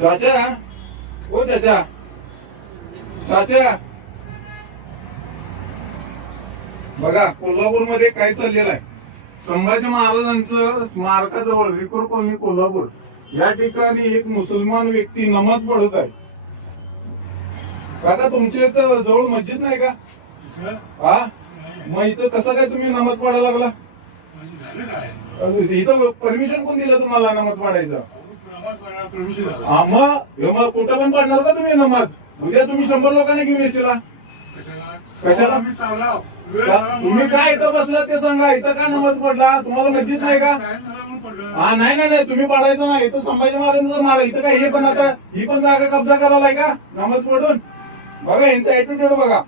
चाचा, ओ चाचा, चाचा, बघा कोल्हापूरमध्ये काय चाललेलं आहे. संभाजी महाराजांचं स्मारकाजवळ विकोर कॉलनी कोल्हापूर या ठिकाणी एक मुसलमान व्यक्ती नमाज पढत आहे. काका तुमच्या इथं जवळ मस्जिद नाही का? हा, मग इथं कसं काय तुम्ही नमाज पडायला लागला? इथं परमिशन कोण दिलं तुम्हाला नमाज पडायचं? हा, मग कुठं पण पडणार का तुम्ही नमाज? उद्या तुम्ही 100 लोकांना घेऊन येशील. कशाला? तुम्ही काय इथं बसला ते सांगा. इथं का नमाज पडला? तुम्हाला मस्जिद नाही का? हा, नाही नाही नाही, तुम्ही पडायचं नाही. इथं संभाजी महाराजांचं मारा. इथं काय हे पण आता ही पण जागा कब्जा करायला का नमाज पडून? बघा यांचा ऍटिट्यूड बघा.